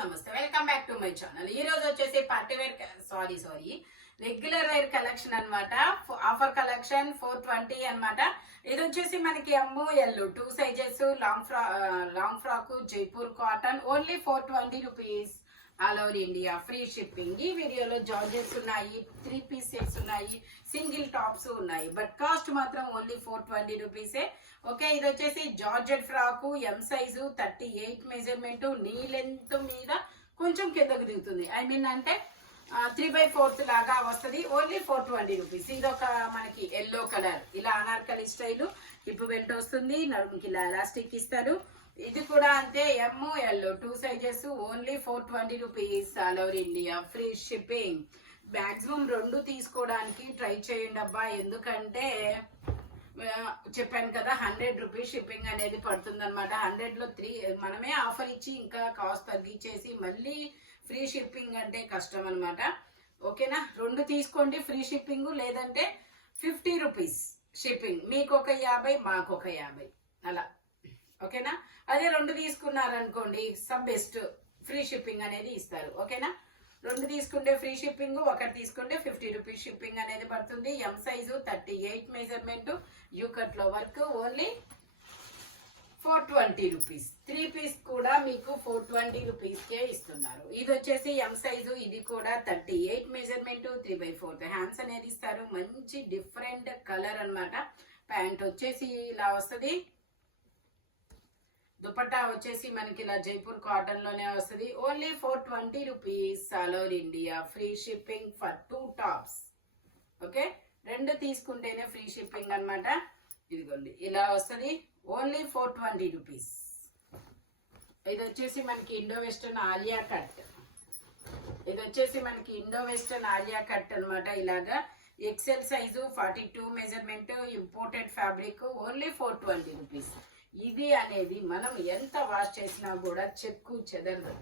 నమస్తే welcome back to my channel. ఈ రోజు వచ్చేసి party wear regular wear collection అన్నమాట. ఆఫర్ కలెక్షన్ 420 అన్నమాట. ఇది వచ్చేసి మనకి ML 2 sizes long frock Jaipur cotton only 420 rupees all over India free shipping. ఈ వీడియోలో జార్జెస్ ఉన్నాయి, 3 పీస్ సెట్స్ ఉన్నాయి, సింగిల్ టాప్స్ ఉన్నాయి, బట్ కాస్ట్ మాత్రం ఓన్లీ 420 రూపీసే. ఓకే, ఇది వచ్చేసి georgette frock M size 38 measurement, knee length మీద కొంచెం కిందకు దిగుతుంది. ఐ మీన్ అంటే 3/4 లాగా వస్తుంది. Only 420 rupees. ఇది ఒక మనకి ఎల్లో కలర్, ఇలా అనార్కలి స్టైల్, హిప్ బెల్ట్ వస్తుంది, నడుముకి ఇలా ఎలాస్టిక్ ఇస్తారు. ఇది కూడా అంతే, ML 2 sizes only 420 rupees all over India free shipping. Maximum 2 తీసుకోవడానికి ట్రై చేయండి అబ్బా, ఎందుకంటే చెప్పాను కదా 100 రూపీస్ షిప్పింగ్ అనేది పడుతుంది అనమాట. 100లో 3 మనమే ఆఫర్ ఇచ్చి ఇంకా కాస్ట్ తగ్గించేసి మళ్ళీ ఫ్రీ షిప్పింగ్ అంటే కష్టం అనమాట. ఓకేనా, 2 తీసుకోండి ఫ్రీ షిప్పింగ్, లేదంటే 50 రూపీస్ షిప్పింగ్. మీకు ఒక 50, మాకు ఒక 50 అలా. ఓకేనా, అదే 2 తీసుకున్నారనుకోండి సబ్ బెస్ట్ ఫ్రీ షిప్పింగ్ అనేది ఇస్తారు. ఓకేనా, 2 తీసుకుంటే ఫ్రీ షిప్పింగ్, 1 తీసుకుంటే 50 రూపీస్ షిప్పింగ్ అనేది పడుతుంది. ఎం సైజు 38 మెజర్మెంట్, యూ కట్ లో వర్క్ ఓన్లీ 420 రూపీస్. 3 పీస్ కూడా మీకు 420 రూపీస్ కే ఇస్తున్నారు. ఇది వచ్చేసి ఎం సైజు, ఇది కూడా 38 మెజర్మెంట్, 3/4 హ్యాండ్స్ అనేది ఇస్తారు. మంచి డిఫరెంట్ కలర్ అన్నమాట. ప్యాంట్ వచ్చేసి ఇలా వస్తుంది, దుపట్టా వచ్చేసి మనకి ఇలా జైపూర్ కాటన్ లోనే వస్తుంది. Only 420 rupees all over India free shipping for 2 tops. Okay, 2 తీసుకుంటేనే ఫ్రీ షిప్పింగ్ అన్నమాట. ఇదిగోండి ఇలా వస్తుంది, ఓన్లీ 420 రూపీస్. ఇది వచ్చేసి మనకి ఇండో వెస్టర్న్ ఆలియా కట్. ఇది వచ్చేసి మనకి ఇండో వెస్టర్న్ ఆలియా కట్ అనమాట. ఇలాగా XL size 42 measurement, imported fabric, only 420 rupees. ఇది అనేది మనం ఎంత వాష్ చేసినా కూడా చెక్కు చెదరదు.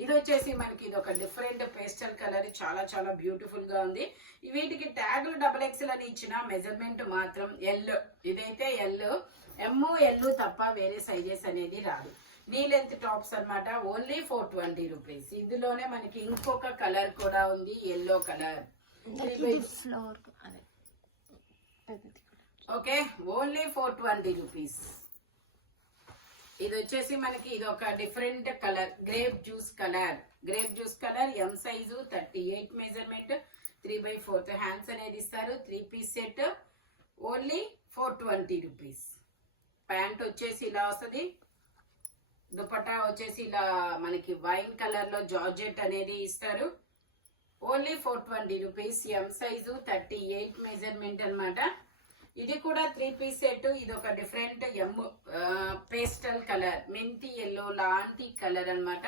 ఇది వచ్చేసి మనకి ఇది ఒక డిఫరెంట్ పేస్టల్ కలర్, చాలా చాలా బ్యూటిఫుల్ గా ఉంది. వీటికి ట్యాగులు XXL అని ఇచ్చిన మెజర్మెంట్ మాత్రం ఎల్. ఇదైతే ఎల్, ML తప్ప వేరే సైజెస్ అనేది రాదు. నీ లెంత్ టాప్స్ అన్నమాట. Only 420 rupees. ఇందులోనే మనకి ఇంకొక కలర్ కూడా ఉంది, yellow colour. Okay, only 420 rupees. ఇది వచ్చేసి మనకి ఇది ఒక different colour, grape juice colour M size 38 measurement, 3/4 hands అనేది ఇస్తారు. 3 piece set only 420 rupees. Pant వచ్చేసి ఇలా వస్తుంది, దుపట్టా వచ్చేసి ఇలా మనకి వైన్ కలర్ లో జార్జెట్ అనేది ఇస్తారు. Only 420 rupees. ఎం సైజు 38 మెజర్మెంట్ అన్నమాట. ఇది కూడా 3 పీస్ సెట్. ఇది ఒక డిఫరెంట్ పేస్టల్ కలర్, మెంతి ఎల్లో లాంటి కలర్ అన్నమాట.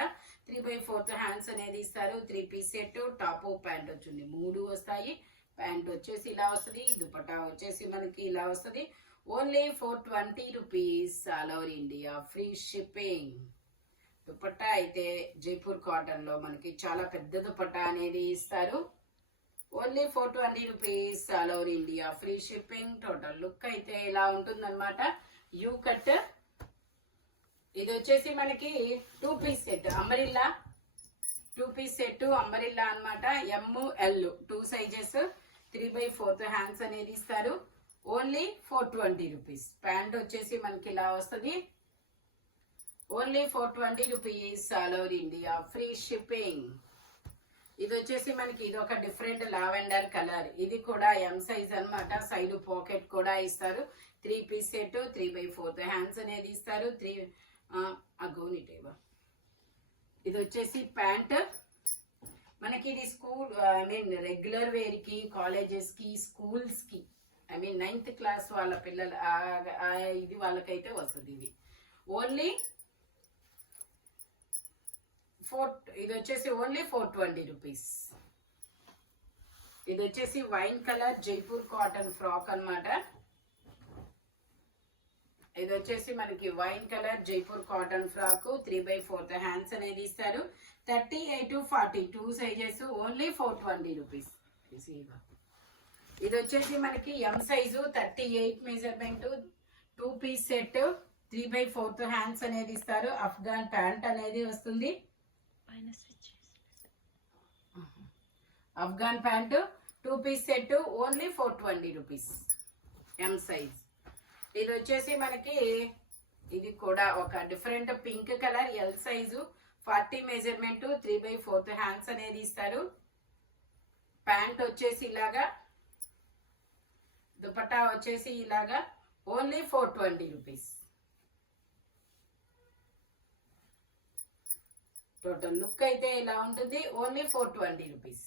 3/4 హ్యాండ్స్ అనేది ఇస్తారు. 3 పీస్ సెట్. టాప్ ప్యాంట్ వచ్చింది, 3 వస్తాయి. ప్యాంట్ వచ్చేసి ఇలా వస్తుంది, దుపట్టా వచ్చేసి మనకి ఇలా వస్తుంది. Only 420 rupees all over India free shipping. Dupatta అయితే జైపూర్ కాటన్ లో మనకి చాలా పెద్ద దుపట్టా అనేది ఇస్తారు. Only 420 rupees all over India free shipping. Total look అయితే ఇలా ఉంటుందన్నమాట. U cut. ఇది వచ్చేసి మనకి 2 piece set umbrella, 2 piece set umbrella అనమాట. ML 2 సైజెస్, 3/4 హ్యాండ్స్ అనేది ఇస్తారు. Only 420 rupees. ప్యాంట్ వచ్చేసి మనకి ఇలా వస్తుంది. Only 420 rupees all over India free shipping. ఇది వచ్చేసి మనకి ఇది ఒక డిఫరెంట్ లావెండర్ కలర్. ఇది కూడా ఎం సైజ్ అన్నమాట. సైడ్ పాకెట్ కూడా ఇస్తారు. 3 పీస్ సెట్, 3/4 హ్యాండ్స్ అనేది ఇస్తారు. ఇది వచ్చేసి ప్యాంట్ మనకి. ఇది school I mean regular wear కి, కాలేజెస్ కి, స్కూల్స్ కి, ఐ మీన్ 9th క్లాస్ వాళ్ళ పిల్లలు ఇది వాళ్ళకైతే వస్తుంది. ఇది ఓన్లీ ఇది వచ్చేసి ఓన్లీ 420 రూపీస్. ఇది వచ్చేసి wine colour Jaipur cotton frock అన్నమాట. ఇది వచ్చేసి మనకి wine colour Jaipur cotton frock, 3/4 hands అనేది ఇస్తారు. 38 to 42 సైజెస్, ఓన్లీ 420 రూపీస్. ఇది వచ్చేసి మనకి M size 38 measurement, 2 piece set, 3/4 hands అనేది ఇస్తారు. అఫ్ఘాన్ ప్యాంట్ అనేది వస్తుంది. Afghan pant 2 piece set only 420 rupees M size. ఇది వచ్చేసి మనకి ఇది కూడా ఒక different pink colour L size 40 measurement 3/4 hands అనేది ఇస్తారు. ప్యాంట్ వచ్చేసి ఇలాగా, దుపట్టా వచ్చేసి ఇలాగా ఓన్లీ 420 రూపీస్. టోటల్ లుక్ అయితే ఇలా ఉంటుంది, ఓన్లీ 420 రూపీస్.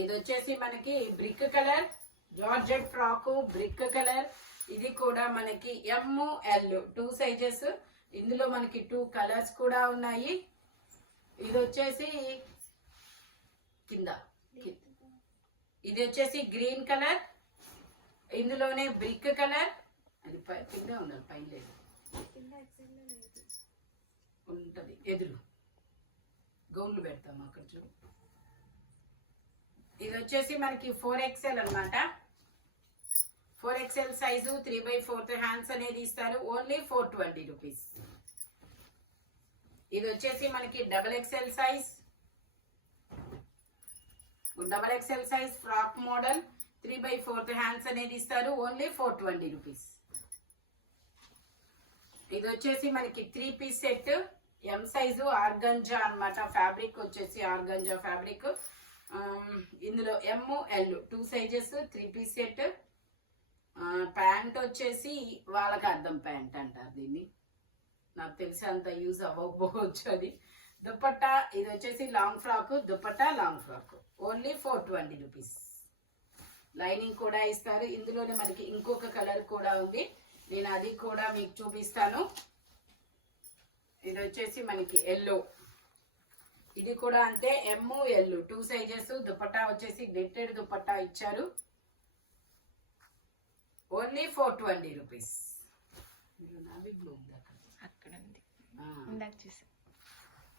ఇది వచ్చేసి మనకి brick colour georgette frock brick colour. ఇది కూడా మనకి ML 2 సైజెస్. ఇందులో మనకి 2 కలర్స్ కూడా ఉన్నాయి. ఇది వచ్చేసి కింద, ఇది వచ్చేసి గ్రీన్ కలర్, ఇందులోనే బ్రిక్ కలర్. అది కింద ఉండాలి, పైన లేదు, ఉంటది ఎదురు గౌన్లు పెడతాం అక్కడ చూడు. ఇది వచ్చేసి మనకి 4XL అన్నమాట. 4XL సైజు 3/4 హ్యాండ్స్ అనేది ఇస్తారు, ఓన్లీ 420 రూపీస్. ఇది వచ్చేసి మనకి XXL size, XXL size frock model 3/4 hands అనేది ఇస్తారు, ఓన్లీ 420 రూపీస్. ఇది వచ్చేసి మనకి 3 piece set M size organza అన్నమాట. ఫ్యాబ్రిక్ వచ్చేసి ఆర్గంజా ఫ్యాబ్రిక్. ఇందులో ML 2 sizes 3 piece set. Pant వచ్చేసి వాళ్ళకి అద్దం ప్యాంట్ అంటారు దీన్ని, నాకు తెలిసి అంత యూజ్ అవ్వకపోవచ్చు అది. దుపట్టా ఇది వచ్చేసి long frock, dupatta long frock only 420 rupees. Lining కూడా ఇస్తారు. ఇందులోనే మనకి ఇంకొక కలర్ కూడా ఉంది, నేను అది కూడా మీకు చూపిస్తాను. ఇది వచ్చేసి మనకి ఎల్లో, ఇది కూడా అంతే ML 2 సైజెస్. దుపట్టా వచ్చేసి నెట్టెడ్ దుపట్టా ఇచ్చారు, ఓన్లీ 420 రూపీస్.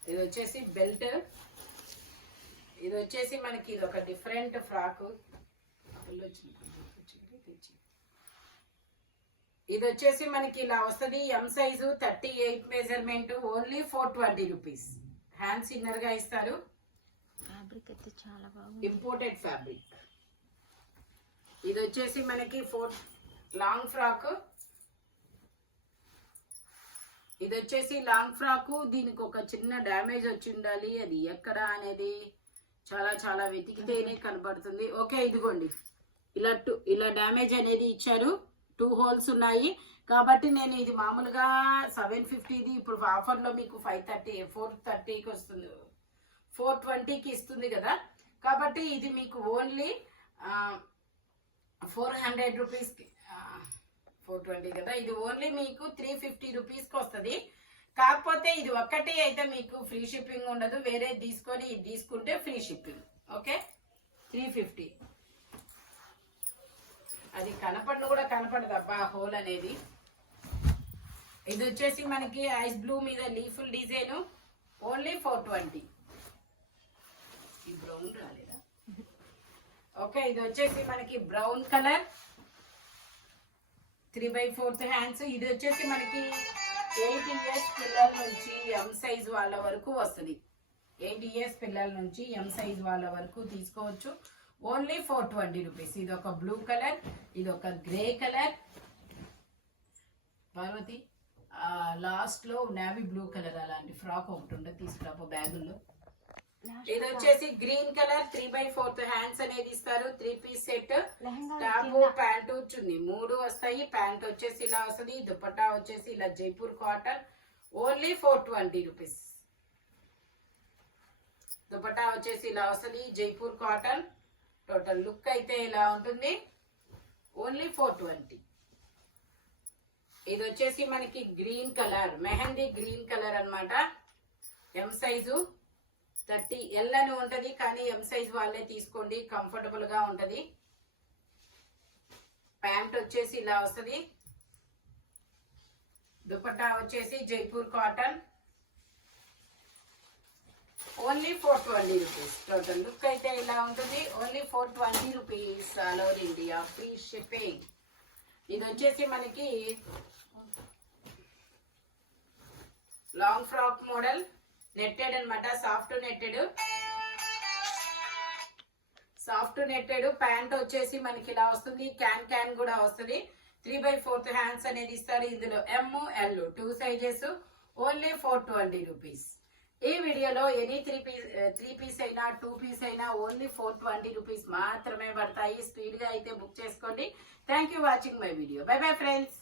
ఇది వచ్చేసి బెల్ట్. ఇది వచ్చేసి మనకి ఇది ఒక డిఫరెంట్ ఫ్రాక్. ఇది వచ్చేసి మనకి ఇలా వస్తుంది, ఎం size 38 measurement, only 420 rupees. Hands inner గా ఇస్తారు. ఫ్యాబ్రిక్ అయితే చాలా బాగుంది, ఇంపోర్టెడ్ ఫ్యాబ్రిక్. ఇది వచ్చేసి మనకి లాంగ్ ఫ్రాక్. ఇది వచ్చేసి లాంగ్ ఫ్రాక్. దీనికి ఒక చిన్న డ్యామేజ్ వచ్చి ఉండాలి, అది ఎక్కడ అనేది చాలా చాలా వెతికితేనే కనబడుతుంది. ఓకే, ఇదిగోండి ఇలా డ్యామేజ్ అనేది ఇచ్చారు. 2 హోల్స్ ఉన్నాయి కాబట్టి నేను ఇది మామూలుగా 750ది ఇప్పుడు ఆఫర్లో మీకు 430కి వస్తుంది, 420కి ఇస్తుంది కదా. కాబట్టి ఇది మీకు ఓన్లీ 400 రూపీస్కి, 420 కదా, ఇది ఓన్లీ మీకు 350 రూపీస్కి వస్తుంది. కాకపోతే ఇది ఒక్కటి అయితే మీకు ఫ్రీ షిప్పింగ్ ఉండదు, వేరే తీసుకొని ఇది తీసుకుంటే ఫ్రీ షిప్పింగ్. ఓకే, 350. అది కనపడను కూడా కనపడదు అబ్బా హోల్ అనేది. ఇది వచ్చేసి మనకి ఐస్ బ్లూ మీద లీఫుల్ డిజైన్, ఓన్లీ 420. ఈ బ్రౌన్ రాలేదా? ఓకే, ఇది వచ్చేసి మనకి బ్రౌన్ కలర్ 3/4 హ్యాండ్స్. ఇది వచ్చేసి మనకి 8 ఇయర్స్ పిల్లల నుంచి ఎం సైజ్ వాళ్ళ వరకు వస్తుంది. 8 ఇయర్స్ పిల్లల నుంచి ఎం సైజ్ వాళ్ళ వరకు తీసుకోవచ్చు, ఓన్లీ 420 రూపీస్. ఇది ఒక బ్లూ కలర్, ఇది ఒక గ్రే కలర్. పార్వతి లాస్ట్ లో నేవీ బ్లూ కలర్ అలాంటి ఫ్రాక్ ఒకటి ఉండే తీసుకురాపో బ్యాగుల్లో. ఇది వచ్చేసి గ్రీన్ కలర్ 3/4 హ్యాండ్స్ అనేది ఇస్తారు. 3 పీస్ సెట్, టాప్ ప్యాంటు చున్నీ 3 వస్తాయి. ప్యాంట్ వచ్చేసి ఇలా వస్తుంది, దుపట్టా వచ్చేసి ఇలా Jaipur cotton, only 420 rupees. Dupatta వచ్చేసి ఇలా వస్తుంది, జైపూర్ కాటన్. టోటల్ లుక్ అయితే ఇలా ఉంటుంది, ఓన్లీ 420. ఇది వచ్చేసి మనకి green colour, mehndi green colour అన్నమాట. ఎం సైజు 30L అని ఉంటది, కానీ ఎం సైజ్ వాళ్ళే తీసుకోండి, కంఫర్టబుల్ గా ఉంటది. ప్యాంట్ వచ్చేసి ఇలా వస్తుంది, దుపట్టా వచ్చేసి Jaipur cotton, only 420 rupees. Total look అయితే ఇలా ఉంటుంది, only 420 rupees. All over India free shipping. ఇది వచ్చేసి మనకి లాంగ్ ఫ్రాక్ మోడల్ నెట్టెడ్ అన్నమాట. సాఫ్ట్ నెట్టెడ్ ప్యాంట్ వచ్చేసి మనకి ఇలా వస్తుంది. క్యాన్ కూడా వస్తుంది. 3/4 హ్యాండ్స్ అనేది ఇస్తారు. ఇందులో ML 2 సైజెస్. Only 420 rupees. ఈ వీడియోలో ఎనీ 3 పీస్ అయినా 2 పీస్ అయినా ఓన్లీ 420 రూపీస్ మాత్రమే పడతాయి. స్పీడ్ గా అయితే బుక్ చేసుకోండి. Thank you watching my video. By bye friends.